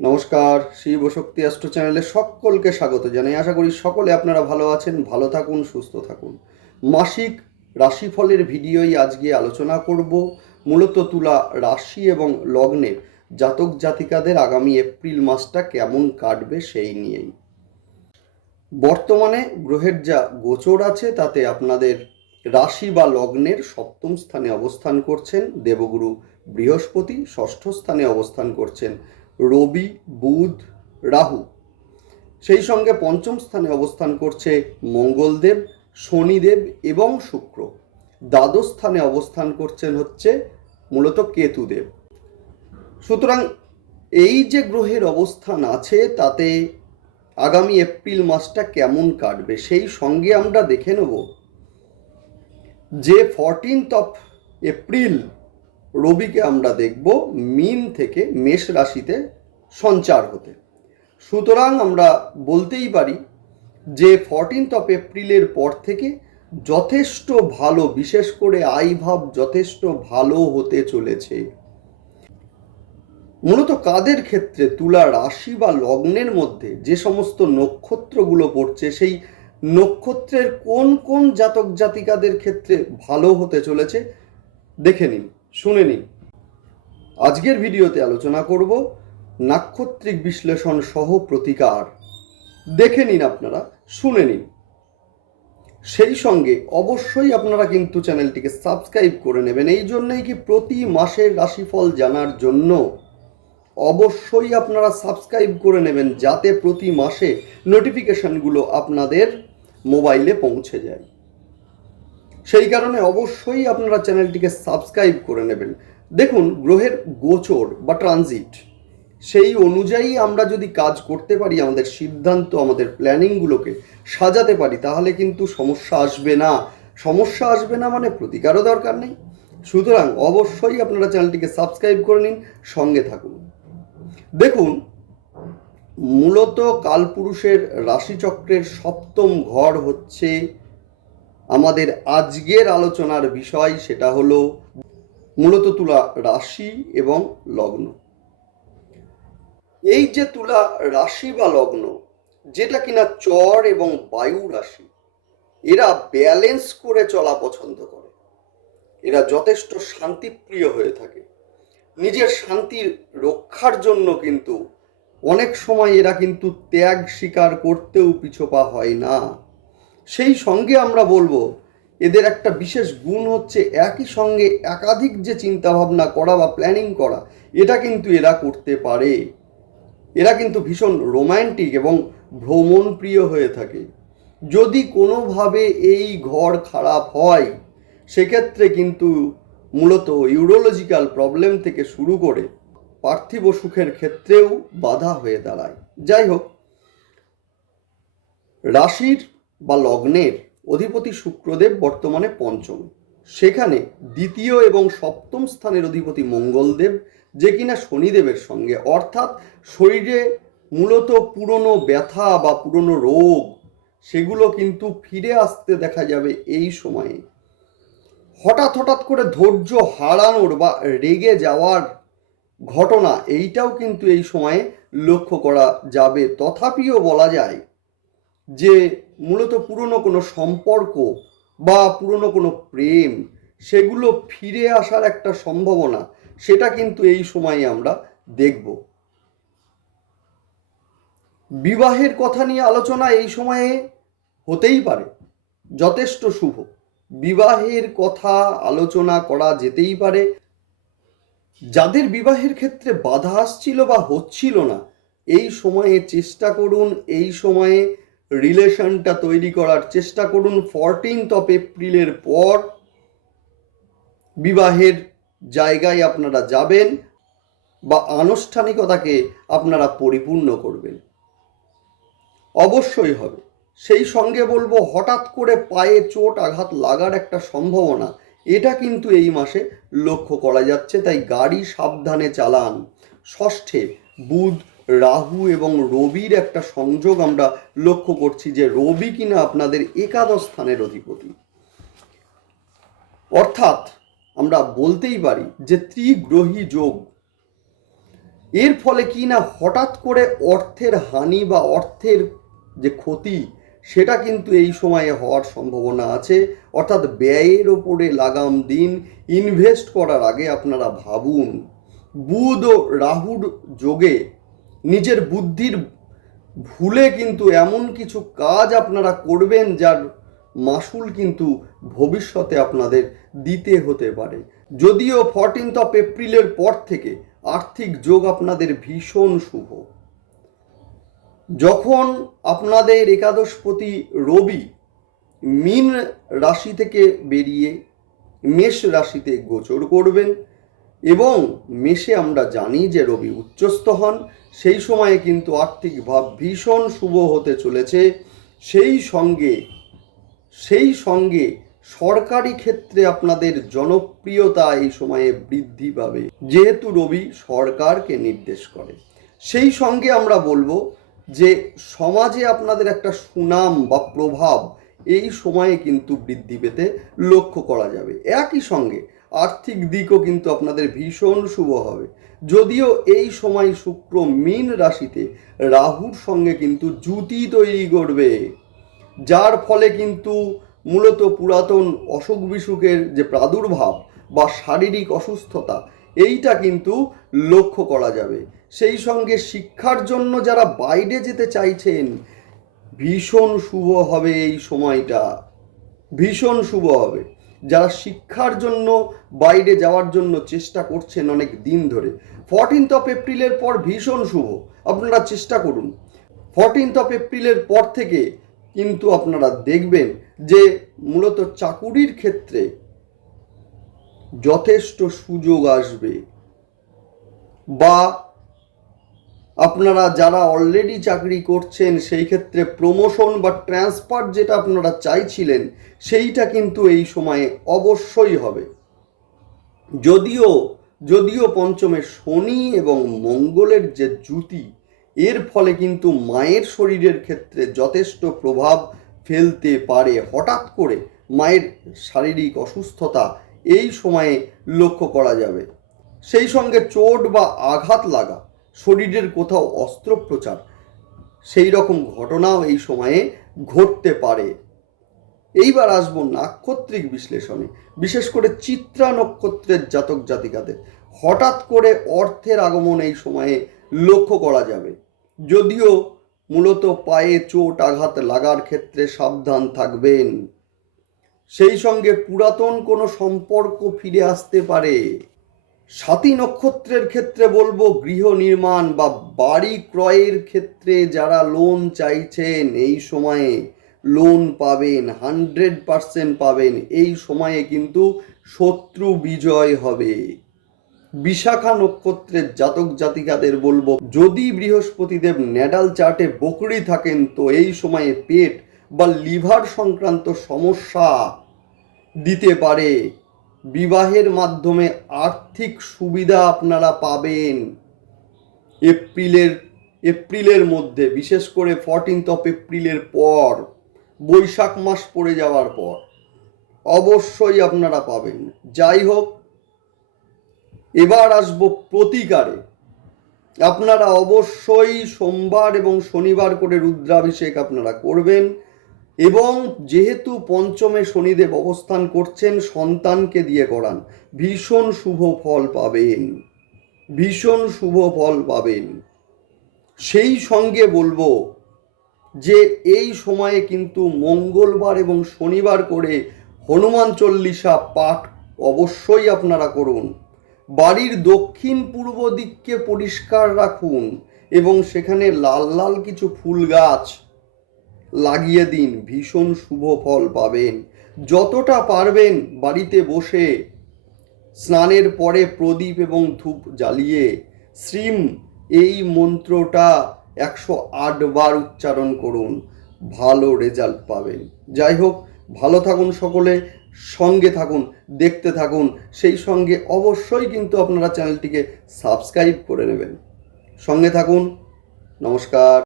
নমস্কার, শিব শক্তি অ্যাস্ট্রো চ্যানেলে সকলকে স্বাগত জানাই। আশা করি সকলে আপনারা ভালো আছেন, ভালো থাকুন, সুস্থ থাকুন। মাসিক রাশিফলের ভিডিওই আজকে আলোচনা করব। মূলত তুলা রাশি এবং লগ্নের জাতক জাতিকাদের আগামী এপ্রিল মাসটা কেমন কাটবে সেই নিয়েই। বর্তমানে গ্রহের যা গোচর আছে তাতে আপনাদের রাশি বা লগ্নের সপ্তম স্থানে অবস্থান করছেন দেবগুরু বৃহস্পতি, ষষ্ঠ স্থানে অবস্থান করছেন রবি, বুধ, রাহু। সেই সঙ্গে পঞ্চম স্থানে অবস্থান করছে মঙ্গলদেব, শনিদেব এবং শুক্র। দ্বাদশ স্থানে অবস্থান করছেন হচ্ছে মূলত কেতুদেব। সুতরাং এই যে গ্রহের অবস্থান আছে তাতে আগামী এপ্রিল মাসটা কেমন কাটবে সেই সঙ্গে আমরা দেখে নেব যে 14 এপ্রিল রবিকে আমরা দেখব মীন থেকে মেষ রাশিতে সঞ্চার হতে। সুতরাং আমরা বলতেই পারি যে 14 এপ্রিলের পর থেকে যথেষ্ট ভালো, বিশেষ করে আয়ভাব যথেষ্ট ভালো হতে চলেছে। মূলত কাদের ক্ষেত্রে? তুলা রাশি বা লগ্নের মধ্যে যে সমস্ত নক্ষত্রগুলো পড়ছে সেই নক্ষত্রের কোন কোন জাতক জাতিকাদের ক্ষেত্রে ভালো হতে চলেছে দেখে নিন, শুনে নিন। আজকের ভিডিওতে আলোচনা করব নাক্ষত্রিক বিশ্লেষণ সহ প্রতিকার। দেখে নিন, আপনারা শুনে নিন। সেই সঙ্গে অবশ্যই আপনারা কিন্তু চ্যানেলটিকে সাবস্ক্রাইব করে নেবেন। এই জন্যই কি প্রতি মাসের রাশিফল জানার জন্য অবশ্যই আপনারা সাবস্ক্রাইব করে নেবেন, যাতে প্রতি মাসে নোটিফিকেশনগুলো আপনাদের মোবাইলে পৌঁছে যায়। সেই কারণে অবশ্যই আপনারা চ্যানেলটিকে সাবস্ক্রাইব করে নেবেন। দেখুন, গ্রহের গোচর বা ট্রানজিট, সেই অনুযায়ী আমরা যদি কাজ করতে পারি, আমাদের সিদ্ধান্ত, আমাদের প্ল্যানিংগুলোকে সাজাতে পারি, তাহলে কিন্তু সমস্যা আসবে না। সমস্যা আসবে না মানে প্রতিকারও দরকার নেই। সুতরাং অবশ্যই আপনারা চ্যানেলটিকে সাবস্ক্রাইব করে নিন, সঙ্গে থাকুন। দেখুন, মূলত কালপুরুষের রাশিচক্রের সপ্তম ঘর হচ্ছে আমাদের আজকের আলোচনার বিষয়। সেটা হলো মূলত তুলা রাশি এবং লগ্ন। এই যে তুলা রাশি বা লগ্ন, যেটা কিনা চর এবং বায়ু রাশি, এরা ব্যালেন্স করে চলা পছন্দ করে। এরা যথেষ্ট শান্তিপ্রিয় হয়ে থাকে। নিজের শান্তির রক্ষার জন্য কিন্তু অনেক সময় এরা কিন্তু ত্যাগ স্বীকার করতেও পিছপা হয় না। সেই সঙ্গে আমরা বলবো এদের একটা বিশেষ গুণ হচ্ছে একই সঙ্গে একাধিক যে চিন্তাভাবনা করা বা প্ল্যানিং করা, এটা কিন্তু এরা করতে পারে। এরা কিন্তু ভীষণ রোম্যান্টিক এবং ভ্রমণ প্রিয় হয়ে থাকে। যদি কোনোভাবে এই ঘর খারাপ হয়, সেক্ষেত্রে কিন্তু মূলত ইউরোলজিক্যাল প্রবলেম থেকে শুরু করে পার্থিব সুখের ক্ষেত্রেও বাধা হয়ে দাঁড়ায়। যাই হোক, রাশির বা লগ্নের অধিপতি শুক্রদেব বর্তমানে পঞ্চম। সেখানে দ্বিতীয় এবং সপ্তম স্থানের অধিপতি মঙ্গলদেব, যে কিনা শনিদেবের সঙ্গে, অর্থাৎ শরীরে মূলত পুরনো ব্যথা বা পুরনো রোগ, সেগুলো কিন্তু ফিরে আসতে দেখা যাবে এই সময়ে। হঠাৎ হঠাৎ করে ধৈর্য হারানোর বা রেগে যাওয়ার ঘটনা, এইটাও কিন্তু এই সময়ে লক্ষ্য করা যাবে। তথাপিও বলা যায় যে মূলত পুরনো কোনো সম্পর্ক বা পুরনো কোনো প্রেম, সেগুলো ফিরে আসার একটা সম্ভাবনা, সেটা কিন্তু এই সময়ে আমরা দেখব। বিবাহের কথা নিয়ে আলোচনা এই সময়ে হতেই পারে, যথেষ্ট শুভ। বিবাহের কথা আলোচনা করা যেতেই পারে। যাদের বিবাহের ক্ষেত্রে বাধা আসছিল বা হচ্ছিল না, এই সময়ে চেষ্টা করুন, এই সময়ে রিলেশনটা তৈরি করার চেষ্টা করুন। 14 এপ্রিলের পর বিবাহের জায়গায় আপনারা যাবেন বা আনুষ্ঠানিকতাকে আপনারা পরিপূর্ণ করবেন, অবশ্যই হবে। সেই সঙ্গে বলবো, হঠাৎ করে পায়ে চোট আঘাত লাগার একটা সম্ভাবনা, এটা কিন্তু এই মাসে লক্ষ্য করা যাচ্ছে। তাই গাড়ি সাবধানে চালান। ষষ্ঠে বুধ, রাহু এবং রবির একটা সংযোগ আমরা লক্ষ্য করছি, যে রবি কিনা আপনাদের একাদশ স্থানের অধিপতি। অর্থাৎ আমরা বলতেই পারি যে ত্রিগ্রহী যোগ। এর ফলে কি না হঠাৎ করে অর্থের হানি বা অর্থের যে ক্ষতি সেটা কিন্তু এই সময়ে হওয়ার সম্ভাবনা আছে। অর্থাৎ ব্যয়ের ওপরে লাগাম দিন। ইনভেস্ট করার আগে আপনারা ভাবুন। বুধ ও রাহুর যোগে নিজের বুদ্ধির ভুলে কিন্তু এমন কিছু কাজ আপনারা করবেন যার মাসুল কিন্তু ভবিষ্যতে আপনাদের দিতে হতে পারে। যদিও 14 এপ্রিলের পর থেকে আর্থিক যোগ আপনাদের ভীষণ শুভ। যখন আপনাদের একাদশপতি রবি মীন রাশি থেকে বেরিয়ে মেষ রাশিতে গোচর করবেন, এবং মেষে আমরা জানি যে রবি উচ্চস্থ হন, সেই সময়ে কিন্তু আর্থিক ভাব ভীষণ শুভ হতে চলেছে। সেই সঙ্গে সরকারি ক্ষেত্রে আপনাদের জনপ্রিয়তা এই সময়ে বৃদ্ধি পাবে, যেহেতু রবি সরকারকে নির্দেশ করে। সেই সঙ্গে আমরা বলবো যে সমাজে আপনাদের একটা সুনাম বা প্রভাব এই সময়ে কিন্তু বৃদ্ধি পেতে লক্ষ্য করা যাবে। একই সঙ্গে আর্থিক দিকও কিন্তু আপনাদের ভীষণ শুভ হবে। যদিও এই সময় শুক্র মীন রাশিতে রাহুর সঙ্গে কিন্তু জুতি তৈরি করবে, যার ফলে কিন্তু মূলত পুরাতন অসুখ বিসুখের যে প্রাদুর্ভাব বা শারীরিক অসুস্থতা এইটা কিন্তু লক্ষ্য করা যাবে। সেই সঙ্গে শিক্ষার জন্য যারা বাইরে যেতে চাইছেন ভীষণ শুভ হবে এই সময়টা, ভীষণ শুভ হবে। যারা শিক্ষার জন্য বাইরে যাওয়ার জন্য চেষ্টা করছেন অনেক দিন ধরে, 14 এপ্রিলের পর ভীষণ শুভ, আপনারা চেষ্টা করুন। 14 এপ্রিলের পর থেকে কিন্তু আপনারা দেখবেন যে মূলত চাকুরির ক্ষেত্রে যথেষ্ট সুযোগ আসবে, বা আপনারা যারা অলরেডি চাকরি করছেন সেই ক্ষেত্রে প্রমোশন বা ট্রান্সফার যেটা আপনারা চাইছিলেন সেইটা কিন্তু এই সময়ে অবশ্যই হবে। যদিও পঞ্চমে শনি এবং মঙ্গলের যে জুতি, এর ফলে কিন্তু মায়ের শরীরের ক্ষেত্রে যথেষ্ট প্রভাব ফেলতে পারে। হঠাৎ করে মায়ের শারীরিক অসুস্থতা এই সময়ে লক্ষ্য করা যাবে। সেই সঙ্গে চোট বা আঘাত লাগা, শরীরের কোথাও অস্ত্রোপচার, সেই রকম ঘটনাও এই সময়ে ঘটতে পারে। এইবার আসবো নাক্ষত্রিক বিশ্লেষণে। বিশেষ করে চিত্রা নক্ষত্রের জাতক জাতিকাদের হঠাৎ করে অর্থের আগমন এই সময়ে লক্ষ্য করা যাবে। যদিও মূলত পায়ে চোট আঘাত লাগার ক্ষেত্রে সাবধান থাকবেন। সেই সঙ্গে পুরাতন কোনো সম্পর্ক ফিরে আসতে পারে। স্বাতী নক্ষত্রের ক্ষেত্রে বলবো গৃহ নির্মাণ বা বাড়ি ক্রয়ের ক্ষেত্রে যারা লোন চাইছেন এই সময়ে লোন পাবেন, 100% পাবেন। এই সময়ে কিন্তু শত্রু বিজয় হবে। বিশাখা নক্ষত্রের জাতক জাতিকাদের বলবো যদি বৃহস্পতিদেব ন্যাডাল চার্টে বকরি থাকেন তো এই সময়ে পেট বা লিভার সংক্রান্ত সমস্যা দিতে পারে। বিবাহের মাধ্যমে আর্থিক সুবিধা আপনারা পাবেন এপ্রিলের মধ্যে, বিশেষ করে 14 এপ্রিলের পর, বৈশাখ মাস পড়ে যাওয়ার পর অবশ্যই আপনারা পাবেন। যাই হোক, এবার আসবো প্রতিকারে। আপনারা অবশ্যই সোমবার এবং শনিবার করে রুদ্রাভিষেক আপনারা করবেন, এবং যেহেতু পঞ্চমে শনিদেব অবস্থান করছেন সন্তানকে দিয়ে করান, ভীষণ শুভ ফল পাবেন, ভীষণ শুভ ফল পাবেন। সেই সঙ্গে বলবো যে এই সময়ে কিন্তু মঙ্গলবার এবং শনিবার করে হনুমান চল্লিশা পাঠ অবশ্যই আপনারা করুন। বাড়ির দক্ষিণ পূর্ব দিককে পরিষ্কার রাখুন এবং সেখানে লাল লাল কিছু ফুল গাছ লাগিয়ে দিন, ভীষণ শুভ ফল পাবেন। যতটা পারবেন বাড়িতে বসে স্নানের পরে প্রদীপ এবং ধূপ জ্বালিয়ে শ্রীম এই মন্ত্রটা 108 বার উচ্চারণ করুন, ভালো রেজাল্ট পাবেন। যাই হোক, ভালো থাকুন সকলে, সঙ্গে থাকুন, দেখতে থাকুন। সেই সঙ্গে অবশ্যই কিন্তু আপনারা চ্যানেলটিকে সাবস্ক্রাইব করে নেবেন। সঙ্গে থাকুন। নমস্কার।